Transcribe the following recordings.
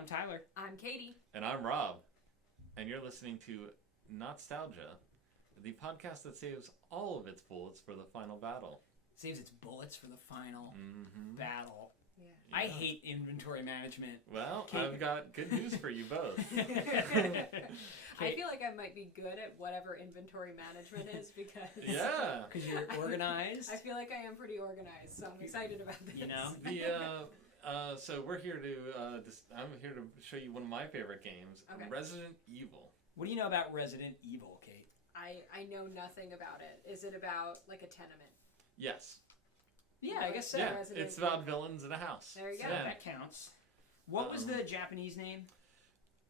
I'm Tyler. I'm Katie. And I'm Rob. And you're listening to Not-Stalgia, the podcast that saves all of its bullets for the final battle. Saves its bullets for the final battle. Yeah. I hate inventory management. Well, Kate. I've got good news for you both. I feel like I might be good at whatever inventory management is because Yeah. Because you're organized. I feel like I am pretty organized, so I'm excited about this. You know? So we're here to, I'm here to show you one of my favorite games, Okay. Resident Evil. What do you know about Resident Evil, Kate? I know nothing about it. Is it about like a tenement? Yes. Yeah, I guess so. Yeah, Resident it's Evil. about villains in a house. There you go. So Yeah. that counts. What was the Japanese name?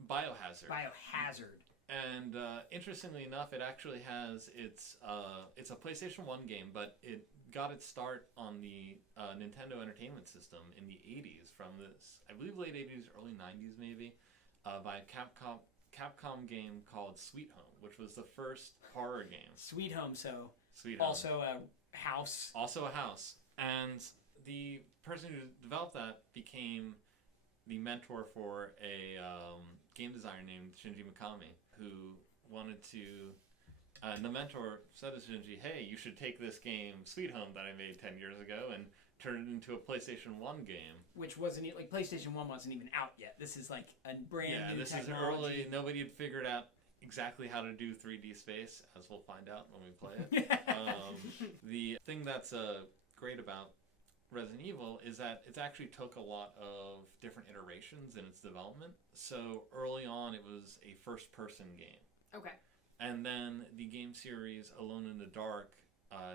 Biohazard. Biohazard. And interestingly enough, it actually has it's a PlayStation 1 game, but it got its start on the Nintendo Entertainment System in the 80s from this, I believe, late 80s, early 90s maybe, by a Capcom game called Sweet Home, which was the first horror game. Sweet Home, so Sweet Home. also a house. Also a house. And the person who developed that became the mentor for a game designer named Shinji Mikami, who wanted to... and the mentor said to Shinji, hey, you should take this game, Sweet Home, that I made 10 years ago, and turn it into a PlayStation 1 game. Which wasn't, like, PlayStation 1 wasn't even out yet. This is like a brand new this technology. is early. Nobody had figured out exactly how to do 3D space, as we'll find out when we play it. The thing that's great about Resident Evil is that it actually took a lot of different iterations in its development. So early on, it was a first-person game. Okay. And then the game series Alone in the Dark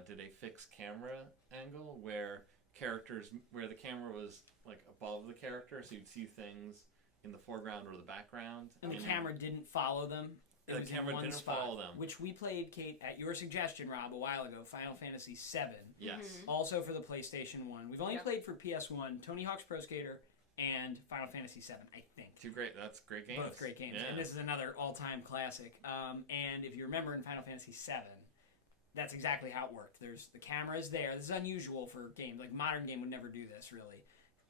did a fixed camera angle where the camera was like above the character, so you'd see things in the foreground or the background. And the camera didn't follow them. The camera didn't follow them. Which we played, Kate, at your suggestion, Rob, a while ago, Final Fantasy VII. Yes. Also for the PlayStation 1. We've only played for PS1, Tony Hawk's Pro Skater, and Final Fantasy VII, I think. That's great games. Both great games. Yeah. And this is another all-time classic. And if you remember in Final Fantasy VII, that's exactly how it worked. The camera is there. This is unusual for games. Like, modern game would never do this, really.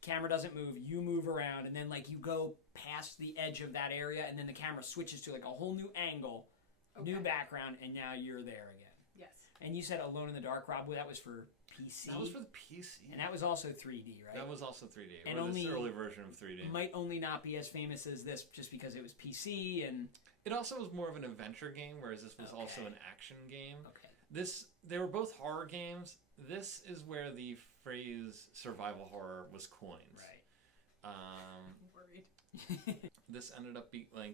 Camera doesn't move, you move around, and then like you go past the edge of that area, and then the camera switches to like a whole new angle, new background, and now you're there again. Yes. And you said Alone in the Dark, Rob, that was for PC. That was for the PC. And that was also 3D, right? That was also 3D. And or only this early version of 3D. Might only not be as famous as this just because it was PC and... It also was more of an adventure game, whereas this was also an action game. Okay. They were both horror games. This is where the phrase survival horror was coined. Right. I'm worried. This ended up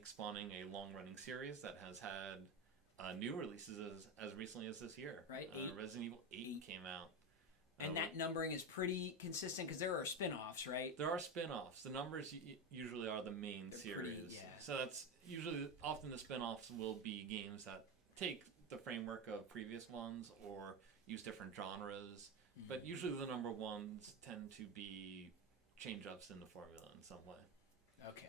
spawning a long-running series that has had new releases as recently as this year. Right. Resident Evil 8 came out. And that numbering is pretty consistent because there are spin-offs, right? There are spin-offs. The numbers usually are the main series. Pretty, yeah. So that's usually, often the spin-offs will be games that take the framework of previous ones or use different genres. Mm-hmm. But usually the number ones tend to be change-ups in the formula in some way. Okay.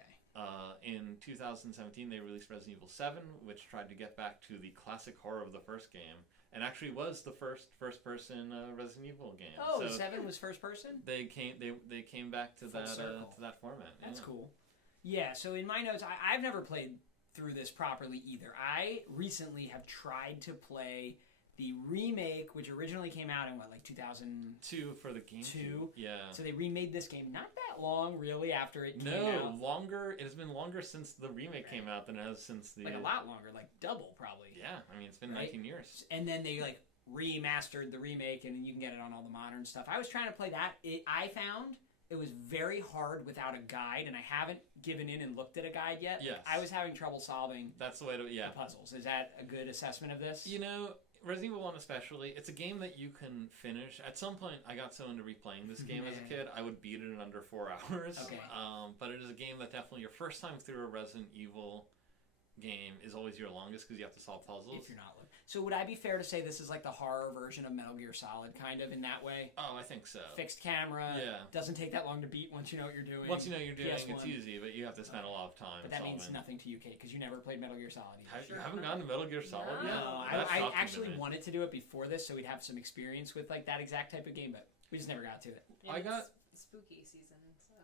In 2017, they released Resident Evil 7, which tried to get back to the classic horror of the first game, and actually was the first-person Resident Evil game. Oh, so 7 was first-person? They came back to that format. That's yeah. cool. Yeah. So in my notes, I've never played through this properly either. I recently have tried to play the remake, which originally came out in 2002 for the GameCube. Yeah. So they remade this game not that long, really, after it came out. Longer. It has been longer since the remake came out than it has since the... a lot longer, double, probably. Yeah, I mean, it's been 19 years. And then they, remastered the remake, and you can get it on all the modern stuff. I was trying to play that. I found it was very hard without a guide, and I haven't given in and looked at a guide yet. Yes. I was having trouble solving That's the way to... Yeah. the puzzles. Is that a good assessment of this? Resident Evil 1 especially, it's a game that you can finish. At some point, I got so into replaying this game as a kid, I would beat it in under 4 hours. Okay. But it is a game that definitely, your first time through a Resident Evil game is always your longest because you have to solve puzzles. If you're not looking. So would I be fair to say this is like the horror version of Metal Gear Solid, kind of, in that way? Oh, I think so. Fixed camera. Yeah. Doesn't take that long to beat once you know what you're doing. Once you know what you're doing, PS1. it's easy, but you have to spend a lot of time But that solving. means nothing to you, Kate, because you never played Metal Gear Solid either. You haven't gotten to Metal Gear Solid yet? No, That's I shocking actually to me. wanted to do it before this, so we'd have some experience with that exact type of game, but we just never got to it. I got spooky season.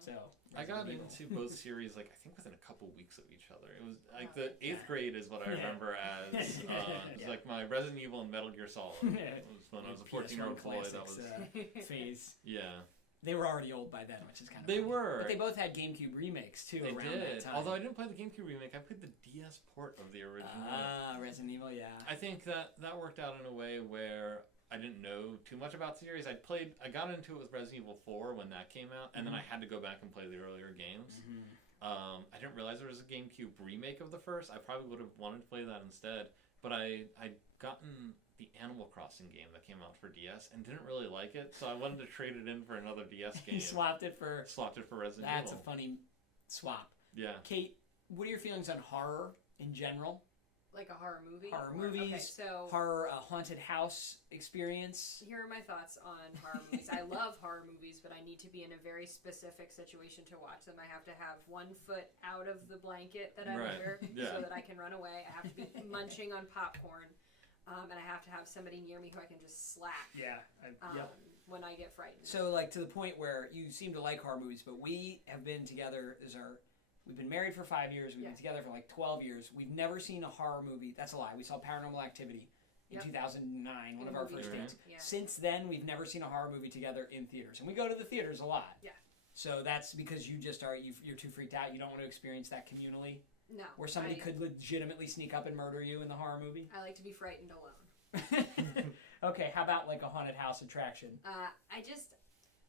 So I got Resident Evil. into both series like I think within a couple weeks of each other. It was like Oh, the 8th grade is what I remember as it was Yeah. like my Resident Evil and Metal Gear Solid. It was when I was a 14-year-old boy. That was phase. yeah. They were already old by then, which is kind of They funny. were. But they both had GameCube remakes too They around that did. time. Although I didn't play the GameCube remake, I played the DS port of the original. Resident Evil, yeah. I think that worked out in a way where I didn't know too much about the series. I got into it with Resident Evil 4 when that came out, and then I had to go back and play the earlier games. I didn't realize there was a GameCube remake of the first. I probably would have wanted to play that instead, but I'd gotten the Animal Crossing game that came out for DS and didn't really like it, so I wanted to trade it in for another DS game. You swapped it for Resident That's Evil. a funny swap. Yeah. Kate, what are your feelings on horror in general? Like a horror movie? Horror Okay, movies, so horror haunted house experience. here are my thoughts on horror movies. I love horror movies, but I need to be in a very specific situation to watch them. I have to have 1 foot out of the blanket that I'm Right. under Yeah. so that I can run away. I have to be munching on popcorn. And I have to have somebody near me who I can just slap Yeah. when I get frightened. So, like, to the point where you seem to like horror movies, but we have been together. We've been married for 5 years. We've been together for like 12 years. We've never seen a horror movie. That's a lie. We saw Paranormal Activity in 2009, one of our first dates. Yeah. Since then, we've never seen a horror movie together in theaters, and we go to the theaters a lot. Yeah. So that's because you just are you're too freaked out. You don't want to experience that communally, No. where somebody could legitimately sneak up and murder you in the horror movie. I like to be frightened alone. Okay, how about like a haunted house attraction?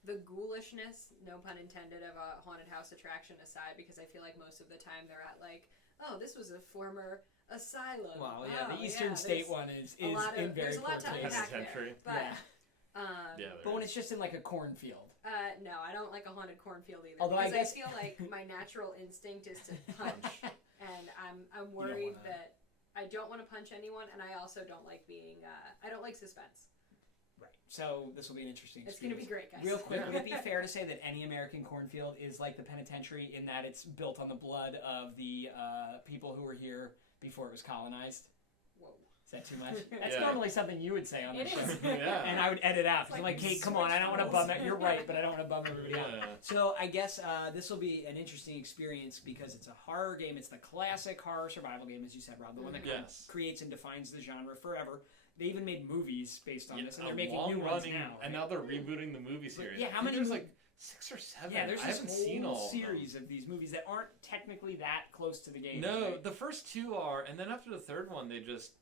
The ghoulishness, no pun intended, of a haunted house attraction aside, because I feel like most of the time they're at like, oh, this was a former asylum. Well, yeah, Oh, the Eastern State one is in very there's a poor lot to taste. unpack there. Penitentiary. But, Yeah. But when it's just in like a cornfield. no, I don't like a haunted cornfield either. Although because I guess- feel like my natural instinct is to punch, and I'm worried wanna- that I don't want to punch anyone, and I also don't like being. I don't like suspense. Right. So this will be an interesting It's going to experience. be great, guys. Real quick, would it be fair to say that any American cornfield is like the penitentiary in that it's built on the blood of the people who were here before it was colonized? Whoa. Is that too much? That's Yeah. normally something you would say on the It show. is. Yeah. And I would edit out. It's Because I'm like like, Kate, come on, I don't want to switch bum it. You're right, but I don't want to bum everybody out. Yeah. So I guess this will be an interesting experience because it's a horror game. It's the classic horror survival game, as you said, Rob. The one that kind of Yes. creates and defines the genre forever. They even made movies based on Yeah, this, and they're a making new ones long-running- now. And now they're rebooting the movie series. yeah, how I think many There's mo- like 6 or 7. Yeah, there's I this haven't whole seen all of them. series of these movies that aren't technically that close to the game. No, right? the first 2 are, and then after the 3rd one, they just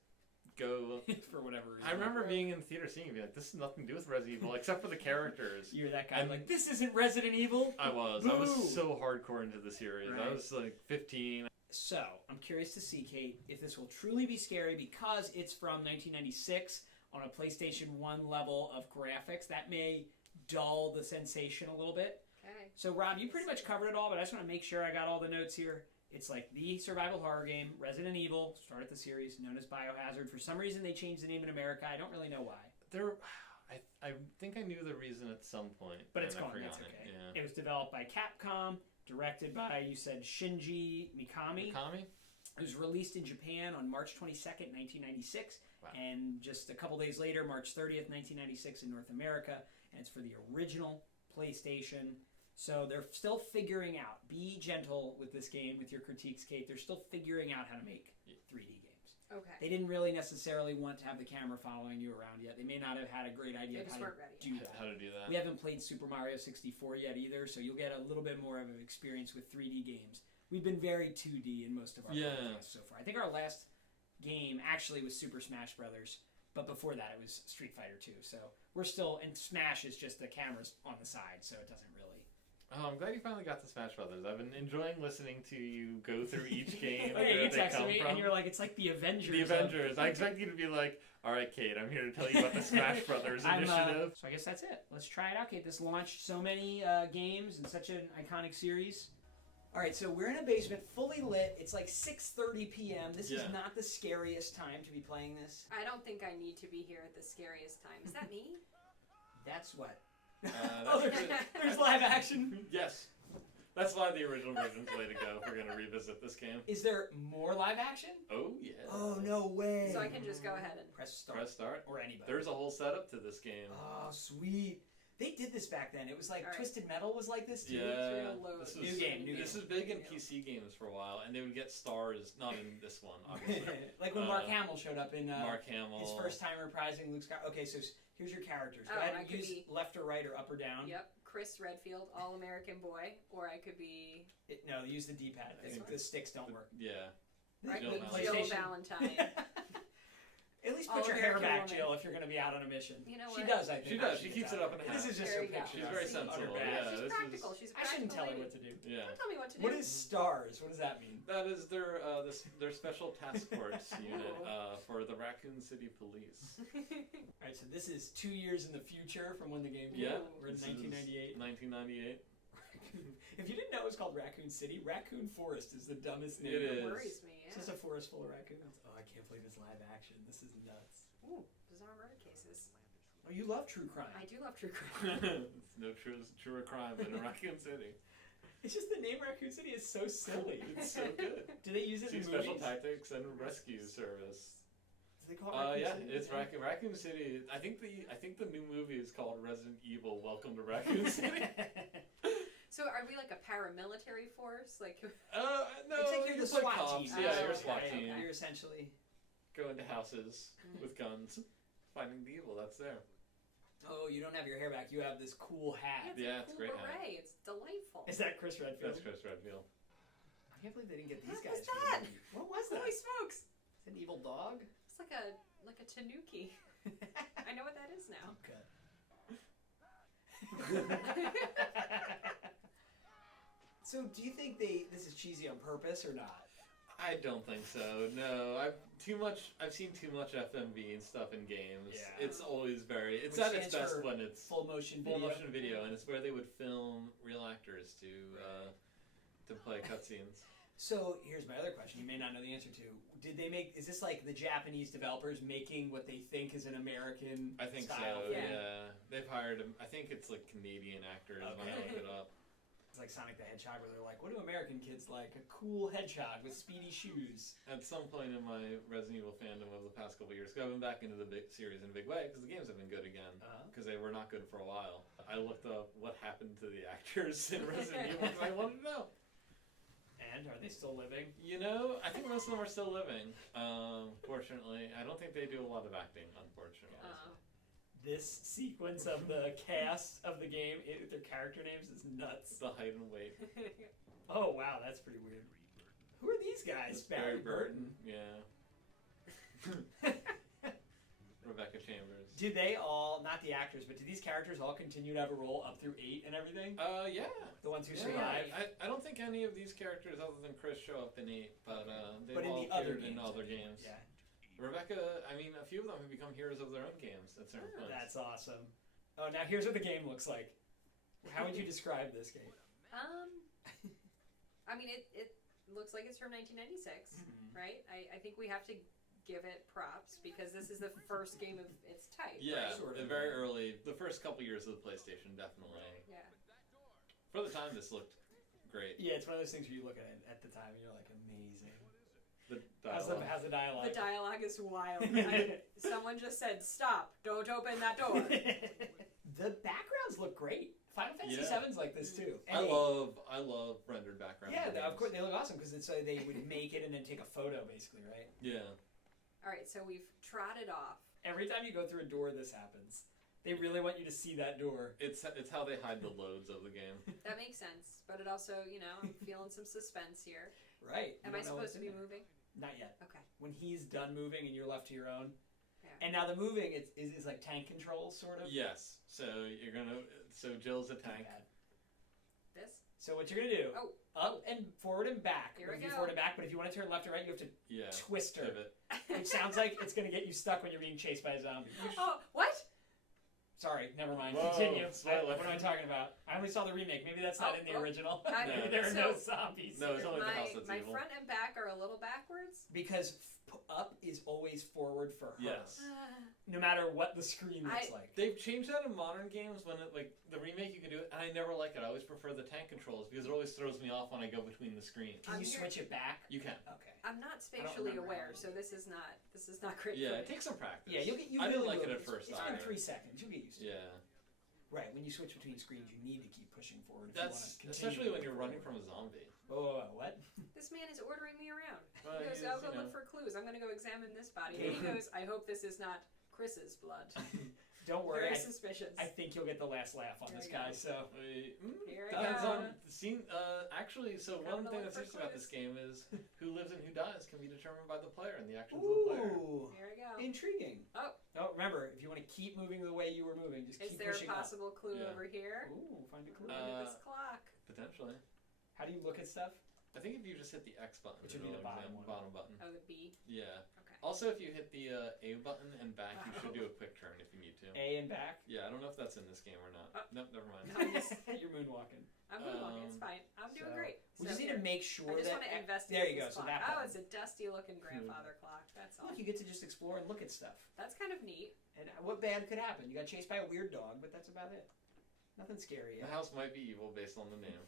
go. For whatever reason. I remember being in the theater seeing it, being like, "This has nothing to do with Resident Evil, except for the characters." You're that guy And- like, this isn't Resident Evil? I was Boo! so hardcore into the series. I Right. was like 15. So, I'm curious to see, Kate, if this will truly be scary because it's from 1996 on a PlayStation 1 level of graphics. That may dull the sensation a little bit. Okay. So, Rob, you pretty much covered it all, but I just want to make sure I got all the notes here. It's like the survival horror game, Resident Evil, started the series, known as Biohazard. For some reason, they changed the name in America. I don't really know why. I think I knew the reason at some point, But and it's I gone, forgot that's it. okay. Yeah. It was developed by Capcom, directed by, you said, Shinji Mikami. Mikami? It was released in Japan on March 22nd, 1996. Wow. And just a couple days later, March 30th, 1996 in North America. And it's for the original PlayStation. So they're still figuring out. Be gentle with this game, with your critiques, Kate. They're still figuring out how to make 3D games. Okay. They didn't really necessarily want to have the camera following you around yet. They may not have had a great idea They of just how to weren't ready. do that. How to do that? We haven't played Super Mario 64 yet either, so you'll get a little bit more of an experience with 3D games. We've been very 2D in most of our podcasts so far. I think our last game actually was Super Smash Brothers, but before that it was Street Fighter 2. So we're still, and Smash is just the cameras on the side, so it doesn't really. Oh, I'm glad you finally got to Smash Brothers. I've been enjoying listening to you go through each game. Oh, yeah, where you they texted come me, from. and you're like, it's like the Avengers. The Avengers. I expect you to be like, "All right, Kate, I'm here to tell you about the Smash Brothers initiative." So I guess that's it. Let's try it out, Kate. This launched so many games and such an iconic series. All right, so we're in a basement, fully lit. It's like 6:30 p.m. This is not the scariest time to be playing this. I don't think I need to be here at the scariest time. Is that me? That's what. That's good. There's live action. Yes. That's why the original version's the way to go if we're going to revisit this game. Is there more live action? Oh, yeah. Oh, no way. So I can just go ahead and press start. Press start. Or anybody. There's a whole setup to this game. Oh, sweet. They did this back then. It was like All right. Twisted Metal was like this too. Yeah, Real load. this New was game. This was big in PC games for a while, and they would get stars. Not in this one, obviously. Like when Mark Hamill showed up in Mark Hamill. his first time reprising Luke Skywalker. Okay, so here's your characters. Go Oh, ahead I and could use be- left or right or up or down. Yep, Chris Redfield, All-American Boy, or I could be No, use the D-pad. This one? The sticks don't work. Yeah. right, Jill the Valentine. Jill Valentine. At least put your hair All-American back, woman. Jill, if you're going to be out on a mission. You know She what? does, I think. She does. She keeps it up in the This house. is just There a you go. picture. She's very of her sensible. bag. Yeah, She's this practical. is. She's a I practical shouldn't tell her lady. what to do. Yeah. Don't tell me what to do. What is STARS? What does that mean? That is their special task force unit for the Raccoon City Police. All right, so this is 2 years in the future from when the game came Yeah. out. We're in This is 1998. 1998. If you didn't know it was called Raccoon City, Raccoon Forest is the dumbest name. It It is. worries me. It's Yeah. just a forest full of raccoons. Oh, I can't believe it's live action. This is nuts. Ooh, bizarre murder cases. Oh, you love true crime. I do love true crime. It's no truer crime than Raccoon City. It's just the name Raccoon City is so silly. It's so good. Do they use it See in Special movies? Tactics and Rescue Service. Do they call it Raccoon Yeah, City? it's Raccoon City. I think the new movie is called Resident Evil: Welcome to Raccoon City. So are we like a paramilitary force? Like, No, It's like you're the play SWAT cops. team. Yeah, Oh, you're a okay, SWAT okay. team. You're essentially. Go into houses with guns, finding the evil that's there. Oh, you don't have your hair back. You have this cool hat. Yeah, it's it's a a cool great hat. beret. It's delightful. Is that Chris Redfield? That's Chris Redfield. I can't believe they didn't get these What guys. was for the that? movie. What was that? Holy smokes! It's an evil dog. It's like a tanuki. I know what that is now. So, do you think this is cheesy on purpose or not? I don't think so. No, I've seen too much FMV and stuff in games. Yeah. It's always it's Which at its stands best for when it's Full motion full video. motion video, and it's where they would film real actors to play cutscenes. So here's my other question. You may not know the answer to. Is this like the Japanese developers making what they think is an American I think style so. thing? Yeah, they've hired I think it's like Canadian actors when I Okay. look it up. It's like Sonic the Hedgehog where they're like, what do American kids like? A cool hedgehog with speedy shoes. At some point in my Resident Evil fandom of the past couple of years, 'cause I've been back into the big series in a big way because the games have been good again. Because they were not good for a while. I looked up what happened to the actors in Resident Evil because I wanted to know. And are they still living? You know, I think most of them are still living. Fortunately, I don't think they do a lot of acting. Unfortunately, This sequence of the cast of the game, their character names is nuts. the height and weight. Oh wow, that's pretty weird. Who are these guys? Barry Burton. Yeah. Rebecca Chambers. Do they all, not the actors, but do these characters all continue to have a role up through 8 and everything? Yeah. The ones who Yeah. survive? I don't think any of these characters, other than Chris, show up in 8, but they've But in all the other appeared in games, other I mean, games. Yeah. Rebecca, I mean, a few of them have become heroes of their own games at certain points. That's awesome. Oh, now here's what the game looks like. How would you describe this game? I mean, it looks like it's from 1996, Mm-hmm. right? I think we have to give it props because this is the first game of its type. Yeah, right? Sort of. very early, the first couple years of the PlayStation, definitely. Yeah. For the time, this looked great. Yeah, it's one of those things where you look at it at the time and you're like, amazing. The How's dialogue. the dialogue? The dialogue is wild. Someone just said, "Stop! Don't open that door." The backgrounds look great. Final Fantasy Yeah. VII's like this too. I love rendered backgrounds. Yeah, in of games. course they look awesome because it's they would make it and then take a photo, basically, right? Yeah. All right, so we've trotted off. Every time you go through a door, this happens. They really want you to see that door. It's how they hide the loads of the game. That makes sense, but it also, I'm feeling some suspense here. Right. You Am I don't know supposed what's to in be there. moving? Not yet. Okay. When he's done moving and you're left to your own. Yeah. And now the moving is like tank control, sort of. Yes. So Jill's a tank. Bad. This? So what you're gonna do? Oh. Up and forward and back. Here But we if you go. forward and back, but if you want to turn left or right, you have to Yeah. twist her. Pivot. Which sounds like it's gonna get you stuck when you're being chased by a zombie. Oh, what? Sorry, never mind. Whoa, Continue. spoiler. What am I talking about? I only saw the remake. Maybe that's not in the original. I- Maybe there are no so- zombies. No, it's only the house that's my evil. front and back are a little backwards. Because up is always forward for her. Yes. No matter what the screen looks like. They've changed that in modern games. When the remake, you can do it, and I never like it. I always prefer the tank controls because it always throws me off when I go between the screens. Can I'm you here- switch it back? You can. Okay. I'm not spatially remember aware, how- so this is not great. Yeah, for it me. takes some practice. Yeah, you'll get. You I didn't really like will. it at first It's been either. 3 seconds. You'll get used to it. Yeah. Right, when you switch between screens, you need to keep pushing forward. If That's you want especially when you're running from a zombie. What? This man is ordering me around. Well, He goes, he's, I'll go you know. look for clues. I'm going to go examine this body. And he goes, I hope this is not Chris's blood. Don't worry. Very suspicious. I think you'll get the last laugh on There this we guy. go. So Here we Depends go. on the scene. Actually, so Come one to thing look that's for interesting about this clues. game is who lives and who dies can be determined by the player and the actions of the player. ooh, Here we go. intriguing. Oh. Remember, if you want to keep moving the way you were moving, just Is keep there a pushing up. possible clue Yeah. over here? Ooh, find a clue. Look at this clock. Potentially. How do you look at stuff? I think if you just hit the X button, Which would be it'll the bottom one. bottom button. Oh, the B. Yeah. Okay. Also, if you hit the A button and back, you should do a quick turn if you need to. A and back. Yeah, I don't know if that's in this game or not. Oh. Nope, never mind. You're moonwalking. I'm moonwalking. It's fine. I'm doing great. We So just need here, to make sure I just that. want to investigate there you go. this So clock. that. Oh, button. it's a dusty-looking grandfather clock. That's all. Look, you get to just explore and look at stuff. That's kind of neat. And what bad could happen? You got chased by a weird dog, but that's about it. Nothing scary. The house might be evil based on the name.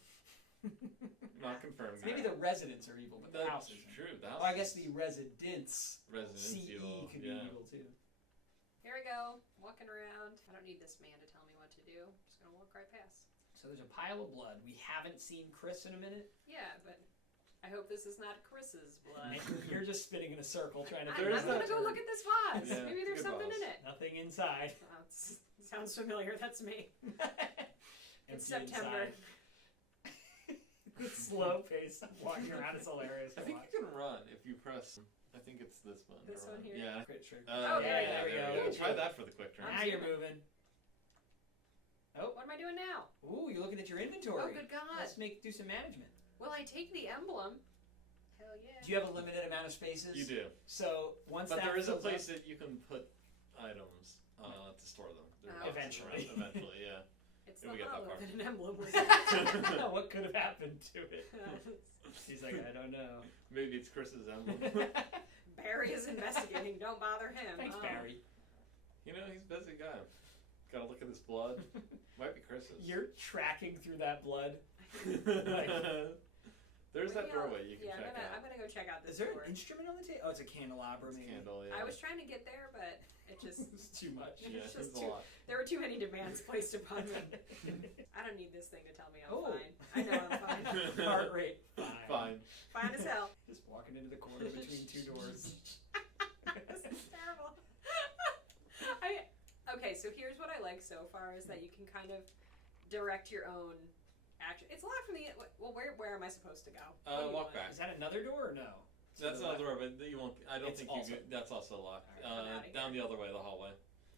Not confirmed. Maybe the residents are evil, but the house That's isn't. true. The house Oh, I guess the residents, Residence CE, evil. could be Yeah. evil too. Here we go. Walking around. I don't need this man to tell me what to do. I'm just going to walk right past. So there's a pile of blood. We haven't seen Chris in a minute. Yeah, but I hope this is not Chris's blood. You're just spinning in a circle trying to. I'm There is going to that- go look at this vase. Yeah, Maybe there's good something vase. in it. Nothing inside. Oh, sounds familiar. That's me. It's Empty September. inside. Slow pace walking around is hilarious. I think you can run if you press. I think it's this button. to This run. one here? Yeah. Great trick. Oh, there yeah, we there we go. Try that for the quick turn. Now you're moving. Oh, What am I doing now? ooh, you're looking at your inventory. Oh, good God. Let's do some management. Will I take the emblem? Hell yeah. Do you have a limited amount of spaces? You do. So once But that there is a fills place up, that you can put items to store them. There are Oh. boxes Eventually. around. Eventually, yeah. It's Yeah, the we get that hollow part. that an emblem was. what could have happened to it? He's like, I don't know. Maybe it's Chris's emblem. Barry is investigating. Don't bother him. Thanks, Oh. Barry. You know, he's a busy guy. Gotta look at his blood. Might be Chris's. You're tracking through that blood. There's that Maybe doorway you can Yeah, check I'm out. gonna go check out this Is there door. an instrument on the table? Oh, it's a candelabra, It's a maybe. candle, yeah. I was trying to get there, but it just It's too much. Yeah, it's it's just a too- lot. there were too many demands placed upon me. I don't need this thing to tell me I'm Oh. fine. I know I'm fine. Heart rate. Fine. Fine as hell. Just walking into the corner between two doors. This is terrible. Okay, so here's what I like so far is that you can kind of direct your own action. It's locked from the. Well, where am I supposed to go? What do you Walk want? back. Is that another door or no? To That's the another left? door, but you won't. I don't It's think also- you. That's also locked. Alright, I'm outta Down the other way, the hallway,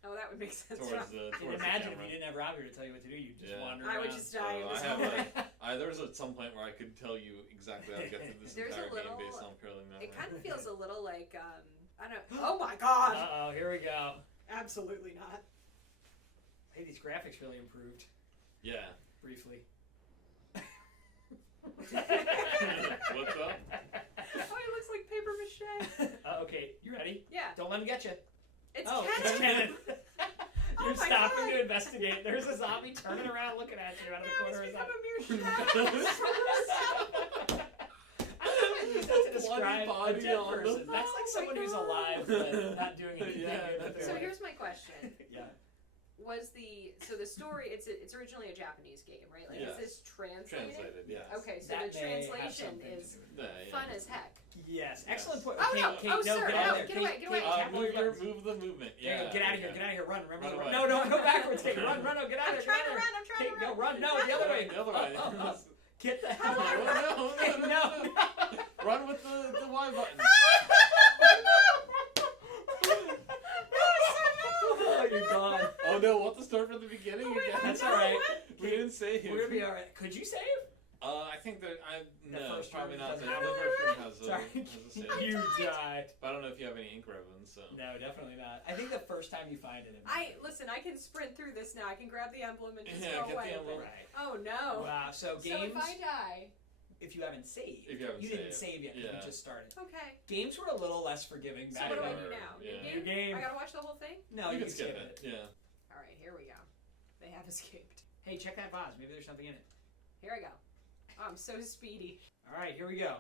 Oh, that would make sense. towards the. And Towards imagine the if camera. you didn't have Robbie to tell you what to do, you'd just Yeah. wander I around. would just die. So this I have whole like- way. There was at some point where I could tell you exactly how to get through this There's a entire little- game based on purely memory. It kind of feels a little like I don't. Oh my God! Uh-oh, here we go. Absolutely not. Hey, these graphics really improved. Yeah. Briefly. What's up? Oh, it looks like paper mache. Okay, you ready? Yeah, Don't let him get you. it's it's Kenneth. Kenneth. Oh You're my stopping God. to investigate. There's a zombie turning around looking at you out of the Now corner he's of his become eye. a mere shadow. I don't use that to describe a Bloody dead body on the- person. That's like Oh someone my who's God. alive but not doing anything Yeah, good with their So life. here's my question: Yeah. Was the story? It's originally a Japanese game, right? Like, Yes. is this translated? Translated, yes. Okay, so That the may have translation something to is do with it. Yeah, yeah. fun as heck. Yes. Yes. Excellent point. Oh, Kate, no. Kate, Oh, no, sir. get No, out of there. get Kate, away, get away. Kate, tap all your buttons. Move the movement. There you Yeah. go. Get out of here. okay. Get out of here. Run. Run away. No, don't go backwards. Kate, run. No, get out I'm of there. trying get to out of run. I'm trying Kate, to no, run. run. No, the other way. The other way. Get the How hell do I out of run? here. No, No. Run with the Y button. Oh, you're gone. Oh no, we'll have to start from the beginning Oh, wait, again. That's no, all right. what? We didn't save. We're gonna be all right. Could you save? I think that no, first probably room not. doesn't The have first room has a Sorry. save. You died. died. But I don't know if you have any ink ribbons, so. No, definitely not. I think the first time you find it. Listen. I can sprint through this now. I can grab the emblem and just Yeah, go get away. the emblem. Right. Oh no. Wow. So So games. if I die, If you haven't saved. If you haven't didn't saved, save yet. You yeah. just started. okay. Games were a little less forgiving So back what do I then. do now? Yeah. New New game. I gotta watch the whole thing. No, you you can skip it. Yeah. All right, here we go. They have escaped. Hey, check that vase. Maybe there's something in it. Here I go. Oh, I'm so speedy. All right, here we go.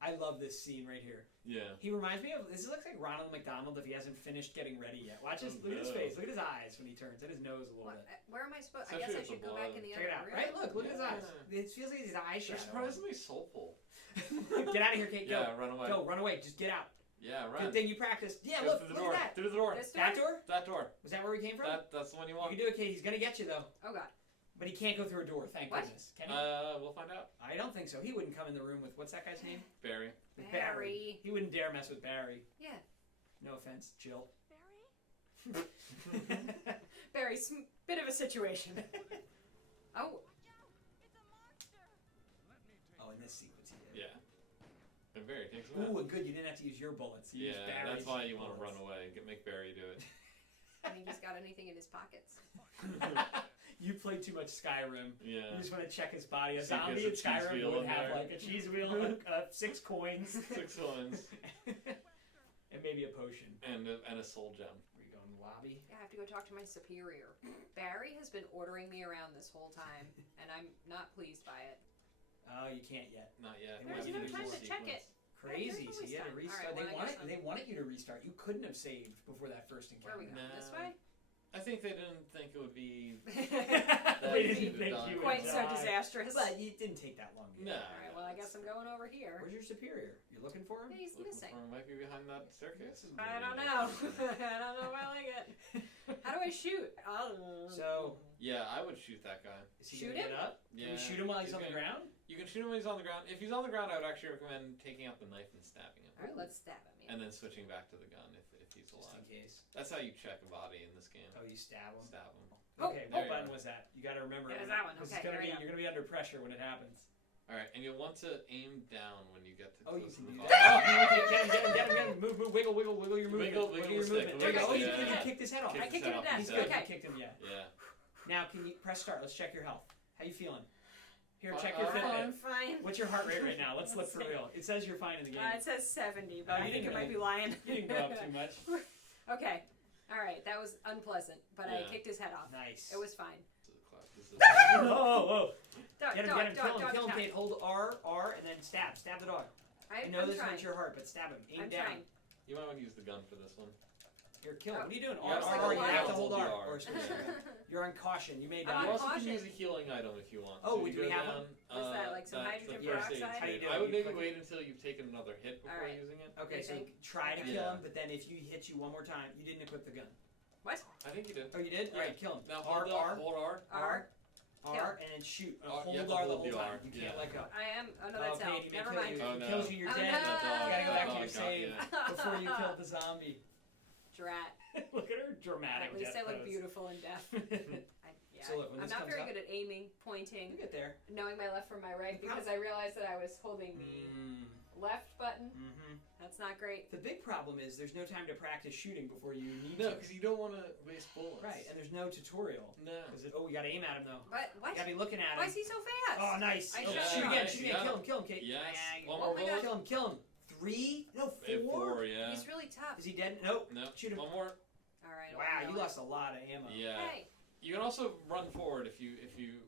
I love this scene right here. Yeah. He reminds me of, this looks like Ronald McDonald if he hasn't finished getting ready yet. Watch his, look at his face, look at his eyes when he turns, and his nose a little bit. Where am I supposed? I guess I should go back in the Check it other out, room. right? Look at his eyes. It feels like his eyes They're shadow. surprisingly soulful. Get out of here, Kate. Go. Yeah, run away. Go, run away. Just get out. Yeah, Good run. thing you practiced. Yeah, Go look through the at door. that. Through the door. This door? That door? That door. Was that where we came from? That's the one you You want. can do it, Kate. He's gonna get you though. Oh god. But he can't go through a door, thank What? goodness. Can he? We'll find out. I don't think so. He wouldn't come in the room with, what's that guy's name? Barry. With Barry. He wouldn't dare mess with Barry. Yeah. No offense, Jill. Barry, bit of a situation. Oh. Oh, in this sequence he did. Yeah. And Barry takes him out. Ooh, and good, you didn't have to use your bullets. You used Yeah, Barry's that's why you want to bullets. run away. Make Barry do it. I think he's got anything in his pockets. You played too much Skyrim. You Yeah. just want to check his body. A See if zombie he in has a cheese Skyrim wheel would in have there. like a cheese wheel, 6 coins, 6 coins. and maybe a potion. And a soul gem. Were you going lobby? Yeah, I have to go talk to my superior. Barry has been ordering me around this whole time, and I'm not pleased by it. Oh, you can't yet. Not yet. There's We no have time finish to the check it. sequence. Crazy. there's So you had to always restart. time. All right, well, they wanted you to restart. You couldn't have saved before that first Where are encounter. we going? No. This way? I think they didn't think it would be. They didn't think Done. you would Quite so die. disastrous. But it didn't take that long. No. Alright, well, I guess I'm going over here. Where's your superior? You're looking for him? He's Looking missing. for him. Might be behind that staircase. I don't know. I don't know if I like it. How do I shoot? Oh. So, Yeah, I would shoot that guy. is he Shoot gonna him? get up? Yeah. Can we shoot him while he's on the gonna- ground? You can shoot him when he's on the ground. If he's on the ground, I would actually recommend taking out the knife and stabbing him. Alright, let's stab him. Yeah. And then switching back to the gun if he's Just alive. in case. That's how you check a body in this game. Oh, you stab him. Stab him. Oh, Okay, there what you button are. was that? You got to remember. It was that one. This Okay, is gonna here we be, go. you're gonna be under pressure when it happens. All right, and you'll want to aim down when you get to. Oh, you close can to do the that. body. Oh, get him. Move, wiggle your movement. Wiggle your the stick, movement. wiggle There you go. the Oh, you stick. Yeah. kicked his head off. Kick I his kicked head him off, to He's he's good. dead. Okay. You kicked him, yeah. Yeah. Now, can you press start? Let's check your health. How you feeling? Here, Fine. check your I'm Fitbit. fine. What's your heart rate right now? Let's look for real. It says you're fine in the game. It says 70, Oh, but I you think didn't it might really- be lying. You didn't go up too much. Okay. Alright, that was unpleasant, but I Yeah. kicked his head off. Nice. It was fine. This is Whoa. Dog, Get him, dog, get him, dog, kill him, dog, kill him, dog. Kate. Hold R, and then stab. Stab the dog. I know I'm this trying. hurts your heart, but stab him. Aim I'm down. trying. You might want to use the gun for this one. Here, kill him. Oh. What are you doing? Yeah, R, it's like R, a you have to lion. hold Hold R. the R. Or switch. You're on caution. You may I'm die. on You also can caution. use a healing item if you want. Oh, So do you we go have down, What's that, like some the hydrogen first aid peroxide? How do you kit. do it? I would You maybe click wait until you've taken another hit before Alright. using it. Okay, You so think? try to Okay. kill Yeah. him, but then if you hit you one more time, you didn't equip the gun. What? I think you did. Oh, you did? Yeah. Alright, kill him. Now R, hold R, hold R. R. R, and then shoot. R, Hold you have to R the hold whole the time. R, You can't yeah. let go. I am. Oh no, that's okay, L. he may Never kill mind. you. Oh, If he no. kills you, you're Oh, dead. no. You gotta go back to your Oh, God, save yeah. before you kill the zombie. Drat. Look at her dramatic At least I death look pose. beautiful in death. Yeah, So look, when I'm this not comes very up- good at aiming, pointing, You get there. knowing my left from my right The because I realized that I was holding the left button. Mm-hmm. That's not great. The big problem is there's no time to practice shooting before you need No, to. because you don't want to waste bullets. Right, and there's no tutorial. No. Oh, we gotta aim at him though. But what? You gotta be looking at him. Why is he so fast? Oh, nice. I Oh, shot shoot him. again, Nice, shoot you again. got Kill him, Kate. Yes. Yeah, One Oh more my bullet. God. Kill him. 3? No, 4. Four, yeah. He's really tough. Is he dead? Nope. No. Shoot him. One more. All right. Wow, you lost a lot of ammo. Yeah. Hey, You can also run forward if you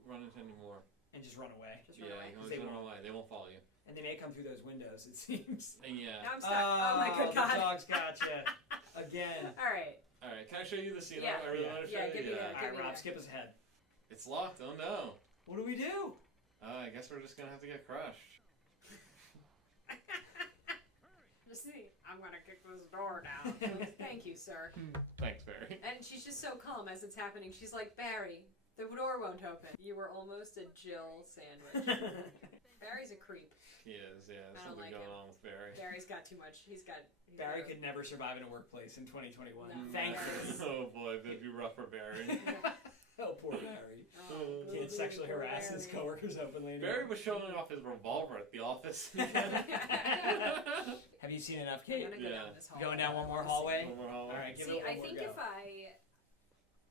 run into any more. And just run away. just Yeah, run away. you can They always run won't. away. They won't follow you. And they may come through those windows, it seems. Yeah. Now I'm stuck. Oh my good the God. dog's got you. Again. All right. All right. Can I show you the scene? Yeah. I really Yeah. want to show Yeah, you. give me that. Alright, me Rob, there. skip us ahead. It's locked. Oh no. What do we do? I guess we're just gonna have to get crushed. Just see, I'm gonna kick this door down. Thank you, sir. Thanks, Barry. And she's just so calm as it's happening. She's like, Barry, the door won't open. You were almost a Jill sandwich. Barry's a creep. He is. Yeah. There's I don't something like going him. on with Barry. Barry's got too much. He's got. Barry could never survive in a workplace in 2021. No. Thankfully. Oh boy, that'd be rough for Barry. Oh, poor Barry. Oh, Can't sexually poor harass his Barry. coworkers openly. Barry was showing off his revolver at the office. Have you seen enough, I'm Kate? gonna go Yeah. down this hallway. Going down one more I wanna see. hallway? One more hallway. All right, give See, it one I more think go.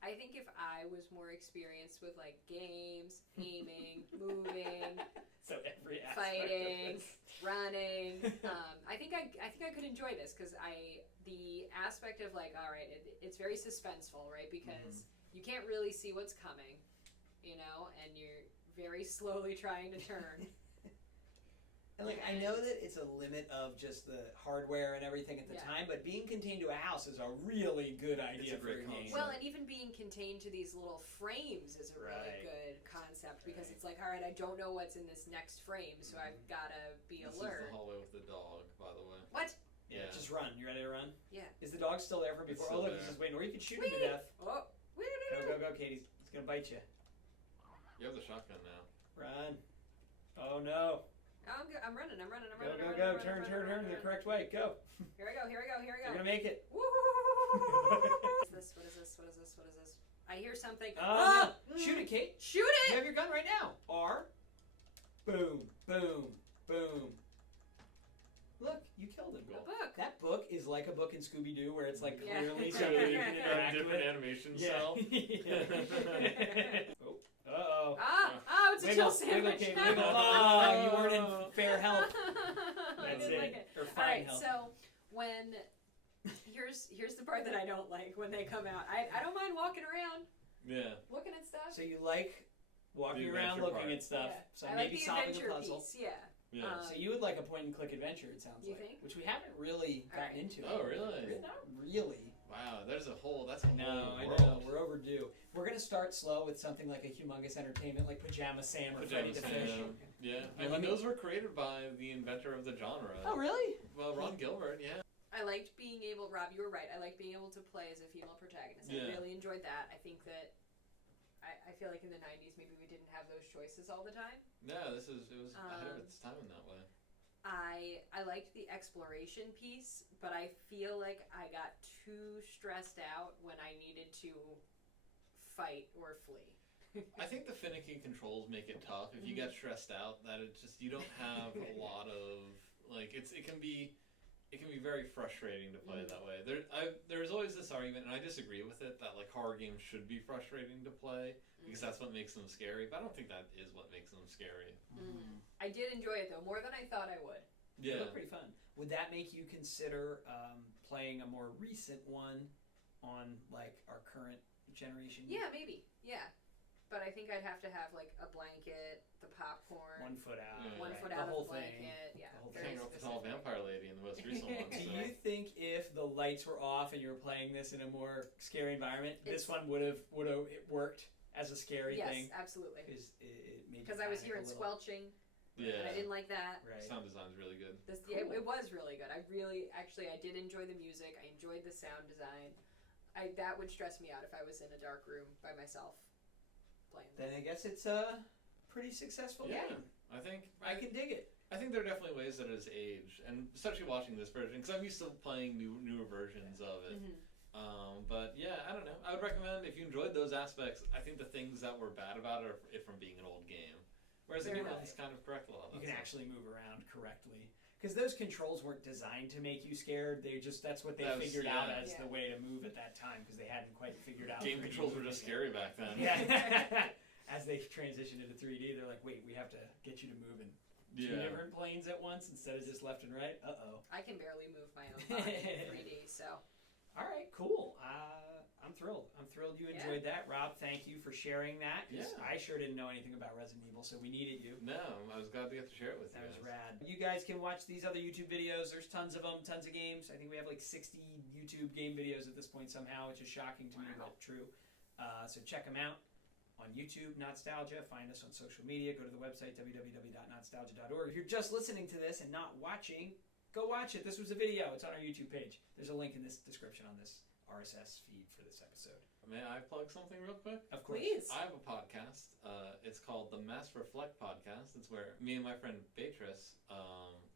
I think if I was more experienced with like games, aiming, moving, So every aspect fighting, of this. running, I think I could enjoy this because the aspect of like, all right, it's very suspenseful, right? Because you can't really see what's coming, you know, and you're very slowly trying to turn. And like I know that it's a limit of just the hardware and everything at the time, but being contained to a house is a really good idea for a game. Well, and even being contained to these little frames is a really good concept because it's like, all right, I don't know what's in this next frame, so I've got to be alert. This is the hallway with the dog, by the way. What? Yeah, just run. You ready to run? Yeah. Is the dog still there for before? Oh, look, he's just waiting. Or you could shoot him to death. Oh. Go, Katie. He's going to bite you. You have the shotgun now. Run. Oh, no. Oh, I'm running. Go. Turn the correct way. Go. Here I go. You're going to make it. Woo! What is this? I hear something. No. Shoot it, Kate. Shoot it! You have your gun right now. R. Boom. Look, you killed him. A book. That book is like a book in Scooby-Doo where it's like Yeah. clearly something you can interact with. Different animation cell. Oh. Uh-oh. It's a chill sandwich. Kate, wiggle. Oh, you weren't in fair health. I That's didn't it. like it. Or All fine right, health. so when here's the part that I don't like when they come out. I don't mind walking around, looking at stuff. So you like walking The around adventure looking part. at stuff. Yeah. So I maybe like the solving adventure a puzzle. piece. Yeah. So you would like a point and click adventure, it sounds You like. think? Which we haven't really gotten into. Oh, really? Not really. Wow, that's a whole No, I world. know. We're overdue. We're going to start slow with something like a humongous entertainment like Pajama Sam or Freddy the Fish. Yeah, Yeah, I mean, those were created by the inventor of the genre. Oh, really? Well, Ron Gilbert, yeah. I liked being able, Rob, you were right. I liked being able to play as a female protagonist. Yeah. I really enjoyed that. I think that I feel like in the 90s maybe we didn't have those choices all the time. Yeah, it was ahead of its time in that way. I liked the exploration piece, but I feel like I got too stressed out when I needed to fight or flee. I think the finicky controls make it tough. If you get stressed out, that it just you don't have a lot of like it can be very frustrating to play that way. There's always this argument, and I disagree with it, that like horror games should be frustrating to play because that's what makes them scary. But I don't think that is what makes them scary. I did enjoy it though, more than I thought I would. It Yeah, looked pretty fun. Would that make you consider playing a more recent one on like our current generation? Yeah, maybe. Yeah. But I think I'd have to have like a blanket, the popcorn, 1 foot out, one right. foot the out whole of the thing. blanket. Yeah. The whole very hang off the tall specific. vampire lady in the most recent one. Do So. you think if the lights were off and you were playing this in a more scary environment, this one would have it worked as a scary thing? Yes, absolutely. Because it made Because I was hearing squelching, Yeah, and I didn't like that. Right. sound design's really good. Yeah, it was really good. I did enjoy the music. I enjoyed the sound design. That would stress me out if I was in a dark room by myself playing. Then I guess it's a pretty successful game. I think I can dig it. I think there are definitely ways that it's aged, and especially watching this version, because I'm used to playing newer versions of it. But yeah, I don't know. I would recommend if you enjoyed those aspects. I think the things that were bad about it are it from being an old game, whereas the new one's kind of correct a lot of You that can stuff. actually move around correctly. Because those controls weren't designed to make you scared. That's what they figured out as the way to move at that time, because they hadn't quite figured out. Game controls were just scary back then. Yeah. As they transitioned into 3D, they're like, wait, we have to get you to move in two Yeah. different planes at once instead of just left and right. Uh-oh. I can barely move my own body in 3D, so. All right, cool. I'm thrilled. I'm thrilled you enjoyed that. Rob, thank you for sharing that. 'Cause I sure didn't know anything about Resident Evil, so we needed you. No, I was glad to get to share it with you. That was rad. You guys can watch these other YouTube videos. There's tons of them, tons of games. I think we have like 60 YouTube game videos at this point somehow, which is shocking to me, but true. So check them out on YouTube, Not-Stalgia. Find us on social media. Go to the website, www.notstalgia.org. If you're just listening to this and not watching, go watch it. This was a video. It's on our YouTube page. There's a link in this description on this RSS feed for this episode. May I plug something real quick? Of course. Please. I have a podcast. It's called the Mass Reflect Podcast. It's where me and my friend Beatrice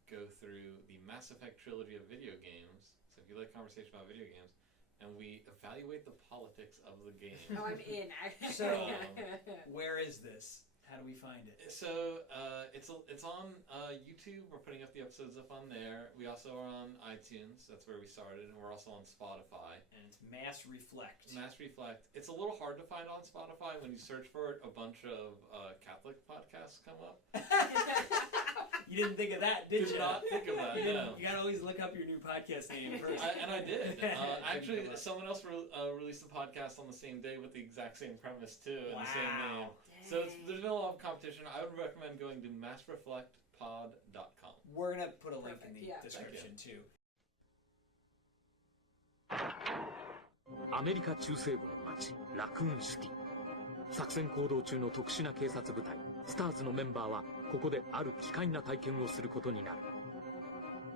go through the Mass Effect trilogy of video games. So if you like conversation about video games, and we evaluate the politics of the game. Oh, I'm in. So, where is this? How do we find it? So it's on YouTube. We're putting up the episodes up on there. We also are on iTunes. That's where we started, and we're also on Spotify. And it's Mass Reflect. Mass Reflect. It's a little hard to find on Spotify. When you search for it, a bunch of Catholic podcasts come up. You didn't think of that, did you? Did not think of that. No. You gotta always look up your new podcast name first. And I did. Actually, someone else released a podcast on the same day with the exact same premise too, and the same name. So there's been a lot of competition. I would recommend going to We're gonna put a link in Perfect, the yeah. description too. アメリカ中西部の町ラクーンシティ。作戦行動中の特殊な警察部隊スターズのメンバーはここである奇怪な体験をすることになる。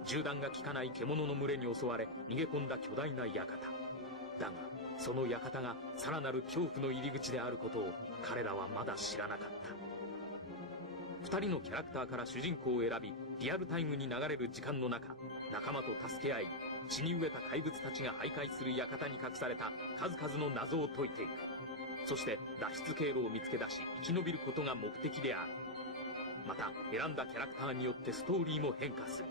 銃弾が効かない獣の群れに襲われ逃げ込んだ巨大な館だが、その館がさらなる恐怖の入り口であることを彼らはまだ知らなかった。2人のキャラクターから主人公を選び、リアルタイムに流れる時間の中、仲間と助け合い、血に飢えた怪物たちが徘徊する館に隠された数々の謎を解いていく。そして脱出経路を見つけ出し生き延びることが目的である。また選んだキャラクターによってストーリーも変化する。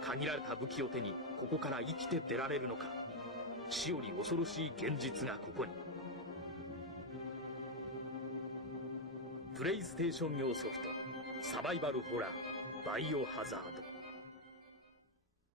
限られた武器を手にここから生きて出られるのか。死より恐ろしい現実がここに。プレイステーション用ソフトサバイバルホラーバイオハザード。